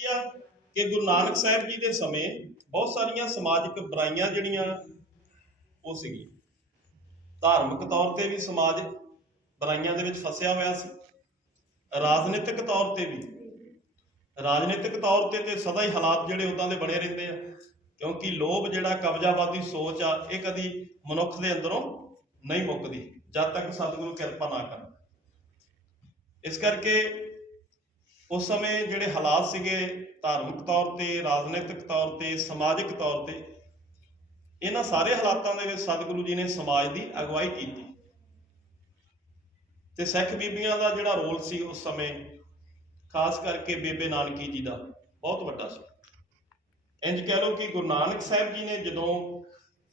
ਕੀ ਆ ਕਿ ਗੁਰੂ ਨਾਨਕ ਸਾਹਿਬ ਜੀ ਦੇ ਸਮੇਂ ਬਹੁਤ ਸਾਰੀਆਂ ਸਮਾਜਿਕ ਬੁਰਾਈਆਂ ਜਿਹੜੀਆਂ ਉਹ ਸੀਗੀ। ਧਾਰਮਿਕ ਤੌਰ ਤੇ ਵੀ ਸਮਾਜ ਬੁਰਾਈਆਂ ਦੇ ਵਿੱਚ ਫਸਿਆ ਹੋਇਆ ਸੀ, ਰਾਜਨੀਤਿਕ ਤੌਰ ਤੇ ਵੀ। ਰਾਜਨੀਤਿਕ ਤੌਰ ਤੇ ਸਦਾ ਹੀ ਹਾਲਾਤ ਜਿਹੜੇ ਉੱਦਾਂ ਦੇ ਬਣੇ ਰਹਿੰਦੇ ਆ, ਕਿਉਂਕਿ ਲੋਭ ਜਿਹੜਾ ਕਬਜ਼ਾਵਾਦੀ ਸੋਚ ਆ ਇਹ ਕਦੀ ਮਨੁੱਖ ਦੇ ਅੰਦਰੋਂ ਨਹੀਂ ਮੁੱਕਦੀ ਜਦ ਤੱਕ ਸਤਿਗੁਰੂ ਕਿਰਪਾ ਨਾ ਕਰਨ। ਇਸ ਕਰਕੇ ਉਸ ਸਮੇਂ ਜਿਹੜੇ ਹਾਲਾਤ ਸੀਗੇ ਧਾਰਮਿਕ ਤੌਰ ਤੇ, ਰਾਜਨੀਤਿਕ ਤੌਰ ਤੇ, ਸਮਾਜਿਕ ਤੌਰ ਤੇ, ਇਹਨਾਂ ਸਾਰੇ ਹਾਲਾਤਾਂ ਦੇ ਵਿੱਚ ਸਤਿਗੁਰੂ ਜੀ ਨੇ ਸਮਾਜ ਦੀ ਅਗਵਾਈ ਕੀਤੀ ਤੇ ਸਿੱਖ ਬੀਬੀਆਂ ਦਾ ਜਿਹੜਾ ਰੋਲ ਸੀ ਉਸ ਸਮੇਂ, ਖਾਸ ਕਰਕੇ ਬੇਬੇ ਨਾਨਕੀ ਜੀ ਦਾ ਬਹੁਤ ਵੱਡਾ ਸੀ। ਇੰਜ ਕਹਿ ਲਓ ਕਿ ਗੁਰੂ ਨਾਨਕ ਸਾਹਿਬ ਜੀ ਨੇ ਜਦੋਂ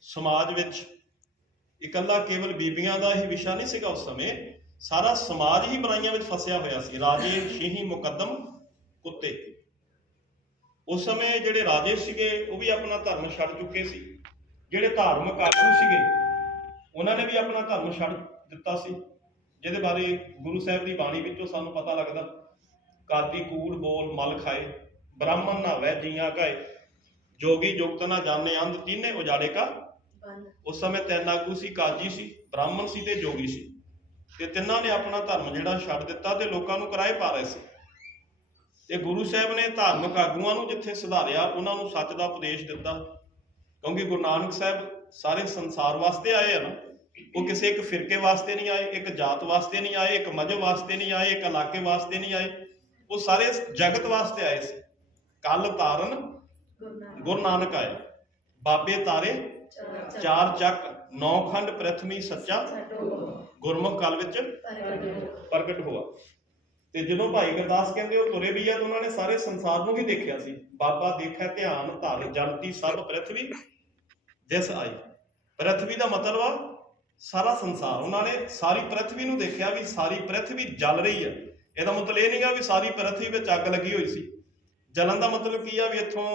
ਸਮਾਜ ਵਿੱਚ ਇਕੱਲਾ ਕੇਵਲ ਬੀਬੀਆਂ ਦਾ ਹੀ ਵਿਸ਼ਾ ਨਹੀਂ ਸੀਗਾ, ਉਸ ਸਮੇਂ ਸਾਰਾ ਸਮਾਜ ਹੀ ਬੁਰਾਈਆਂ ਵਿੱਚ ਫਸਿਆ ਹੋਇਆ ਸੀ। ਰਾਜੇ ਸ਼ੀਹੀ ਮੁਕੱਦਮ ਕੁੱਤੇ। ਉਸ ਸਮੇਂ ਜਿਹੜੇ ਰਾਜੇ ਸੀਗੇ ਉਹ ਵੀ ਆਪਣਾ ਧਰਮ ਛੱਡ ਚੁੱਕੇ ਸੀ, ਜਿਹੜੇ ਧਾਰਮਿਕ ਆਗੂ ਸੀਗੇ ਉਹਨਾਂ ਨੇ ਵੀ ਆਪਣਾ ਧਰਮ ਛੱਡ ਦਿੱਤਾ ਸੀ, ਜਿਹਦੇ ਬਾਰੇ ਗੁਰੂ ਸਾਹਿਬ ਦੀ ਬਾਣੀ ਵਿੱਚੋਂ ਸਾਨੂੰ ਪਤਾ ਲੱਗਦਾ। ਕਾਦੀ ਕੂੜ ਬੋਲ ਮਲ ਖਾਏ, ਬ੍ਰਾਹਮਣ ਨਾ ਵਹਿ ਜੀਆਂ ਗਾਏ, ਜੋਗੀ ਜੁਗਤ ਨਾ ਜਾਣੇ ਅੰਧ ਤਿੰਨੇ ਉਜਾੜੇ ਕਾ। ਉਸ ਸਮੇਂ ਤਿੰਨ ਆਗੂ ਸੀ, ਕਾਜੀ ਸੀ, ਬ੍ਰਾਹਮਣ ਸੀ ਤੇ ਜੋਗੀ ਸੀ, ਤੇ ਤਿੰਨਾਂ ਨੇ ਆਪਣਾ ਧਰਮ ਜਿਹੜਾ ਛੱਡ ਦਿੱਤਾ ਤੇ ਲੋਕਾਂ ਨੂੰ ਕਿਰਾਏ ਪਾ ਰਹੇ ਸੀ। ਤੇ ਗੁਰੂ ਸਾਹਿਬ ਨੇ ਧਾਰਮਿਕ ਆਗੂਆਂ ਨੂੰ ਜਿੱਥੇ ਸੁਧਾਰਿਆ, ਉਹਨਾਂ ਨੂੰ ਸੱਚ ਦਾ ਉਪਦੇਸ਼ ਦਿੱਤਾ, ਕਿਉਂਕਿ ਗੁਰੂ ਨਾਨਕ ਸਾਹਿਬ ਸਾਰੇ ਸੰਸਾਰ ਵਾਸਤੇ ਆਏ ਆ ਨਾ। ਉਹ ਕਿਸੇ ਇੱਕ ਫਿਰਕੇ ਵਾਸਤੇ ਨਹੀਂ ਆਏ, ਇੱਕ ਜਾਤ ਵਾਸਤੇ ਨਹੀਂ ਆਏ, ਇੱਕ ਮਜ਼ਹਬ ਵਾਸਤੇ ਨਹੀਂ ਆਏ, ਇੱਕ ਇਲਾਕੇ ਵਾਸਤੇ ਨਹੀਂ ਆਏ, ਉਹ ਸਾਰੇ ਜਗਤ ਵਾਸਤੇ ਆਏ ਸੀ। ਕੱਲ ਤਾਰਨ ਗੁਰੂ ਨਾਨਕ ਆਏ, ਬਾਬੇ ਤਾਰੇ ਚਾਰ ਚੱਕ, ਨੌ ਖੰਡ ਪ੍ਰਥਮੀ ਸੱਚਾ ਗੁਰਮੁਖ ਕਾਲ ਵਿੱਚ ਪ੍ਰਗਟ ਹੋਆ। ਤੇ ਜਦੋਂ ਭਾਈ ਗੁਰਦਾਸ ਕਹਿੰਦੇ ਉਹ ਤੁਰੇ ਵੀ ਆ ਤਾਂ ਉਹਨਾਂ ਨੇ ਸਾਰੇ ਸੰਸਾਰ ਨੂੰ ਹੀ ਦੇਖਿਆ ਸੀ। ਬਾਬਾ ਦੇਖਿਆ ਧਿਆਨ ਧਰ ਜਲਤੀ ਸਭ ਪ੍ਰਥਵੀ ਜਿਸ ਆਈ। ਪ੍ਰਥਵੀ ਦਾ ਮਤਲਬ ਆ ਸਾਰਾ ਸੰਸਾਰ। ਉਹਨਾਂ ਨੇ ਸਾਰੀ ਪ੍ਰਥਵੀ ਨੂੰ ਦੇਖਿਆ ਵੀ ਸਾਰੀ ਪ੍ਰਥਵੀ ਜਲ ਰਹੀ ਹੈ। ਇਹਦਾ ਮਤਲਬ ਇਹ ਨਹੀਂਗਾ ਵੀ ਸਾਰੀ ਪ੍ਰਥਵੀ ਵਿੱਚ ਅੱਗ ਲੱਗੀ ਹੋਈ ਸੀ। ਜਲਣ ਦਾ ਮਤਲਬ ਕੀ ਆ ਵੀ ਇੱਥੋਂ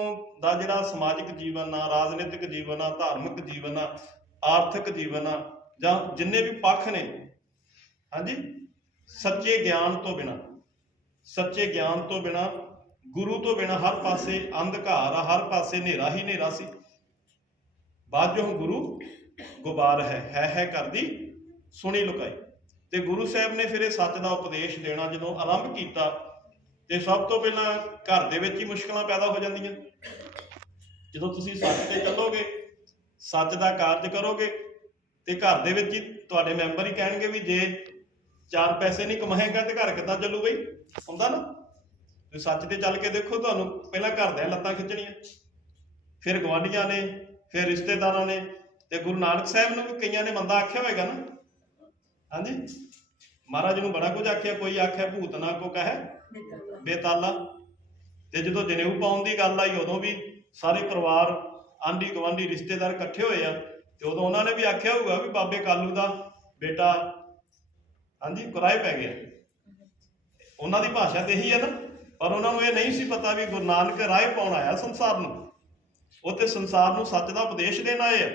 ਦਾ ਜਿਹੜਾ ਸਮਾਜਿਕ ਜੀਵਨ ਆ, ਰਾਜਨੀਤਿਕ ਜੀਵਨ ਆ, ਧਾਰਮਿਕ ਜੀਵਨ ਆ, ਆਰਥਿਕ ਜੀਵਨ ਆ, ਜਾਂ ਜਿੰਨੇ ਵੀ ਪੱਖ ਨੇ, ਹਾਂਜੀ, ਸੱਚੇ ਗਿਆਨ ਤੋਂ ਬਿਨਾਂ, ਸੱਚੇ ਗਿਆਨ ਤੋਂ ਬਿਨਾਂ, ਗੁਰੂ ਤੋਂ ਬਿਨਾਂ ਹਰ ਪਾਸੇ ਅੰਧਕਾਰ ਆ, ਹਰ ਪਾਸੇ ਹਨੇਰਾ ਹੀ ਹਨੇਰਾ ਸੀ। ਬਾਝੋਂ ਗੁਰੂ ਗੁਬਾਰ ਹੈ ਕਰਦੀ ਸੁਣੀ ਲੁਕਾਈ। ਤੇ ਗੁਰੂ ਸਾਹਿਬ ਨੇ ਫਿਰ ਇਹ ਸੱਚ ਦਾ ਉਪਦੇਸ਼ ਦੇਣਾ ਜਦੋਂ ਆਰੰਭ ਕੀਤਾ ਤੇ ਸਭ ਤੋਂ ਪਹਿਲਾਂ ਘਰ ਦੇ ਵਿੱਚ ਹੀ ਮੁਸ਼ਕਲਾਂ ਪੈਦਾ ਹੋ ਜਾਂਦੀਆਂ। ਜਦੋਂ ਤੁਸੀਂ ਸੱਚ ਤੇ ਚੱਲੋਗੇ, ਸੱਚ ਦਾ ਕਾਰਜ ਕਰੋਗੇ, ਤੇ ਘਰ ਦੇ ਵਿੱਚ ਹੀ ਤੁਹਾਡੇ ਮੈਂਬਰ ਹੀ ਕਹਿਣਗੇ ਵੀ ਜੇ ਚਾਰ ਪੈਸੇ ਨਹੀਂ ਕਮਾਏਗਾ ਤੇ ਘਰ ਕਿੱਦਾਂ ਚੱਲੂ ਬਈ, ਹੁੰਦਾ ਨਾ। ਤੁਸੀਂ ਸੱਚ ਤੇ ਚੱਲ ਕੇ ਦੇਖੋ, ਤੁਹਾਨੂੰ ਪਹਿਲਾਂ ਘਰ ਦੀਆਂ ਲੱਤਾਂ ਖਿੱਚਣੀਆਂ, ਫਿਰ ਗੁਆਂਢੀਆਂ ਨੇ, ਫਿਰ ਰਿਸ਼ਤੇਦਾਰਾਂ ਨੇ, ਤੇ ਗੁਰੂ ਨਾਨਕ ਸਾਹਿਬ ਨੂੰ ਵੀ ਕਈਆਂ ਨੇ ਮੰਦਾ ਆਖਿਆ ਹੋਏਗਾ ਨਾ। ਹਾਂਜੀ, ਮਹਾਰਾਜ ਨੂੰ ਬੜਾ ਕੁਝ ਆਖਿਆ। ਕੋਈ ਆਖਿਆ ਭੂਤ ਨਾ ਕੋ ਕਹੇ ਬੇਤਾਲਾ। ਤੇ ਜਦੋਂ ਜਨੇਊ ਪਾਉਣ ਦੀ ਗੱਲ ਆਈ ਉਦੋਂ ਵੀ ਸਾਰੇ ਪਰਿਵਾਰ, ਆਂਢੀ ਗੁਆਂਢੀ, ਰਿਸ਼ਤੇਦਾਰ ਇਕੱਠੇ ਹੋਏ ਆ, ਤੇ ਉਦੋਂ ਉਹਨਾਂ ਨੇ ਵੀ ਆਖਿਆ ਹੋਊਗਾ ਵੀ ਬਾਬੇ ਕਾਲੂ ਦਾ ਬੇਟਾ, ਹਾਂਜੀ, ਕੁਰਾਏ ਪੈ ਗਿਆ। ਉਹਨਾਂ ਦੀ ਭਾਸ਼ਾ ਤੇ ਇਹੀ ਹੈ ਨਾ, ਪਰ ਉਹਨਾਂ ਨੂੰ ਇਹ ਨਹੀਂ ਸੀ ਪਤਾ ਵੀ ਗੁਰੂ ਨਾਨਕ ਰਾਹ ਪਾਉਣ ਆਇਆ ਸੰਸਾਰ ਨੂੰ। ਉਹ ਤੇ ਸੰਸਾਰ ਨੂੰ ਸੱਚ ਦਾ ਉਪਦੇਸ਼ ਦੇਣ ਆਏ ਆ।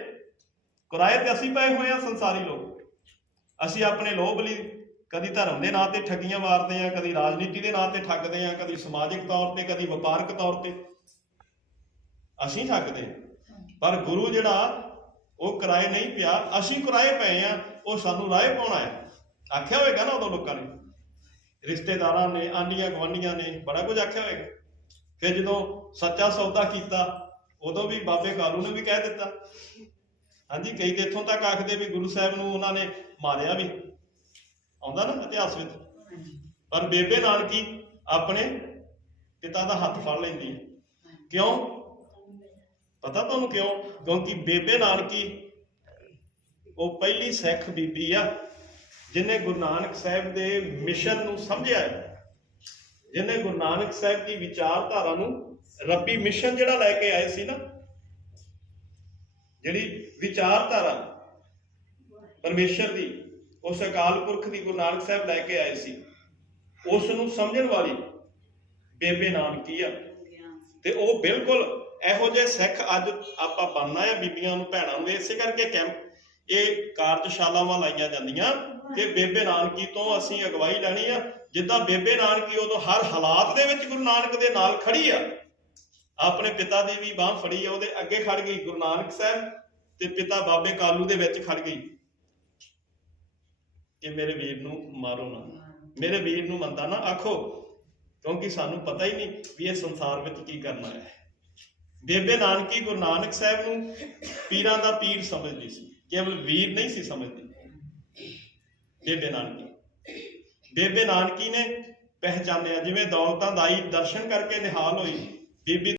ਕੁਰਾਏ ਤੇ ਅਸੀਂ ਪਏ ਹੋਏ ਆ ਸੰਸਾਰੀ ਲੋਕ। ਅਸੀਂ ਆਪਣੇ ਲੋਭ ਲਈ ਕਦੀ ਧਰਮ ਦੇ ਨਾਂ ਤੇ ਠੱਗੀਆਂ ਮਾਰਦੇ ਆ, ਕਦੀ ਰਾਜਨੀਤੀ ਦੇ ਨਾਂ ਤੇ ਠੱਗਦੇ ਆ, ਕਦੀ ਸਮਾਜਿਕ ਤੌਰ ਤੇ, ਕਦੀ ਵਪਾਰਕ ਤੌਰ ਤੇ ਅਸੀਂ ਠੱਗਦੇ। ਪਰ ਗੁਰੂ ਜਿਹੜਾ ਉਹ ਕਿਰਾਏ ਨਹੀਂ ਪਿਆ, ਅਸੀਂ ਕਿਰਾਏ ਪਏ ਆ। ਉਹ ਸਾਨੂੰ ਰਾਹ ਪਾਉਣ ਆਇਆ। ਆਖਿਆ ਹੋਏਗਾ ਨਾ ਉਦੋਂ ਲੋਕਾਂ ਨੇ, ਰਿਸ਼ਤੇਦਾਰਾਂ ਨੇ, ਆਂਢੀਆਂ ਗੁਆਂਢੀਆਂ ਨੇ, ਬੜਾ ਕੁਝ ਆਖਿਆ ਹੋਏਗਾ। ਫਿਰ ਜਦੋਂ ਸੱਚਾ ਸੌਦਾ ਕੀਤਾ ਉਦੋਂ ਵੀ ਬਾਬੇ ਕਾਲੂ ਨੇ ਵੀ ਕਹਿ ਦਿੱਤਾ। ਹਾਂਜੀ, ਕਈ ਤੇ ਇੱਥੋਂ ਤੱਕ ਆਖਦੇ ਵੀ ਗੁਰੂ ਸਾਹਿਬ ਨੂੰ ਉਹਨਾਂ ਨੇ ਮਾਰਿਆ ਵੀ, ਆਉਂਦਾ ਨਾ ਇਤਿਹਾਸ ਵਿੱਚ। ਪਰ ਬੇਬੇ ਨਾਨਕੀ ਆਪਣੇ ਪਿਤਾ ਦਾ ਹੱਥ ਫੜ ਲੈਂਦੀ ਹੈ। ਕਿਉਂ? ਪਤਾ ਤੁਹਾਨੂੰ ਕਿਉਂ? ਕਿਉਂਕਿ ਬੇਬੇ ਨਾਨਕੀ ਉਹ ਪਹਿਲੀ ਸਿੱਖ ਬੀਬੀ ਆ ਜਿਹਨੇ ਗੁਰੂ ਨਾਨਕ ਸਾਹਿਬ ਦੇ ਮਿਸ਼ਨ ਨੂੰ ਸਮਝਿਆ ਹੈ, ਜਿਹਨੇ ਗੁਰੂ ਨਾਨਕ ਸਾਹਿਬ ਦੀ ਵਿਚਾਰਧਾਰਾ ਨੂੰ, ਰੱਬੀ ਮਿਸ਼ਨ ਜਿਹੜਾ ਲੈ ਕੇ ਆਏ ਸੀ ਨਾ, ਜਿਹੜੀ ਵਿਚਾਰਧਾਰਾ ਪਰਮੇਸ਼ਰ ਦੀ, ਉਸ ਅਕਾਲ ਪੁਰਖ ਦੀ ਗੁਰੂ ਨਾਨਕ ਸਾਹਿਬ ਲੈ ਕੇ ਆਏ ਸੀ, ਉਸ ਨੂੰ ਸਮਝਣ ਵਾਲੀ ਬੇਬੇ ਨਾਨਕੀ ਆ। ਤੇ ਉਹ ਬਿਲਕੁਲ ਇਹੋ ਜਿਹੇ ਸਿੱਖ ਅੱਜ ਆਪਾਂ ਬਣਨਾ ਹੈ। ਬੀਬੀਆਂ ਨੂੰ, ਭੈਣਾਂ ਨੂੰ ਇਸੇ ਕਰਕੇ ਕੈਂਪ, ਇਹ ਕਾਰਜਸ਼ਾਲਾਵਾਂ ਲਾਈਆਂ ਜਾਂਦੀਆਂ ਕਿ ਬੇਬੇ ਨਾਨਕੀ ਤੋਂ ਅਸੀਂ ਅਗਵਾਈ ਲੈਣੀ ਆ ਜਿੱਦਾਂ ਬੇਬੇ ਨਾਨਕੀ ਉਦੋਂ ਹਰ ਹਾਲਾਤ ਦੇ ਵਿੱਚ ਗੁਰੂ ਨਾਨਕ ਦੇ ਨਾਲ ਖੜੀ ਆ, ਆਪਣੇ ਪਿਤਾ ਦੀ ਵੀ ਬਾਂਹ ਫੜੀ ਆ, ਉਹਦੇ ਅੱਗੇ ਖੜ ਗਈ ਗੁਰੂ ਨਾਨਕ ਸਾਹਿਬ ਤੇ ਪਿਤਾ ਬਾਬੇ ਕਾਲੂ ਦੇ ਵਿੱਚ ਖੜ ਗਈ ਕਿ ਮੇਰੇ ਵੀਰ ਨੂੰ ਮਾਰੋ ਨਾ, ਮੇਰੇ ਵੀਰ ਨੂੰ ਮੰਦਾ ਨਾ ਆਖੋ, ਕਿਉਂਕਿ ਸਾਨੂੰ ਪਤਾ ਹੀ ਨਹੀਂ ਵੀ ਇਹ ਸੰਸਾਰ ਵਿੱਚ ਕੀ ਕਰਨਾ ਹੈ। ਬੇਬੇ ਨਾਨਕੀ ਗੁਰੂ ਨਾਨਕ ਸਾਹਿਬ ਨੂੰ ਪੀਰਾਂ ਦਾ ਪੀਰ ਸਮਝਦੀ ਸੀ, ਕੇਵਲ ਵੀਰ ਨਹੀਂ ਸੀ ਸਮਝਦੀ। ਬੇਬੇ ਨਾਨਕੀ ਨੇ ਪਹਿਚਾਨਿਆ, ਜਿਵੇਂ ਦੌਲਤਾਂ ਦਾਈ ਦਰਸ਼ਨ ਕਰਕੇ ਨਿਹਾਲ ਹੋਈ, ਬੀਬੀ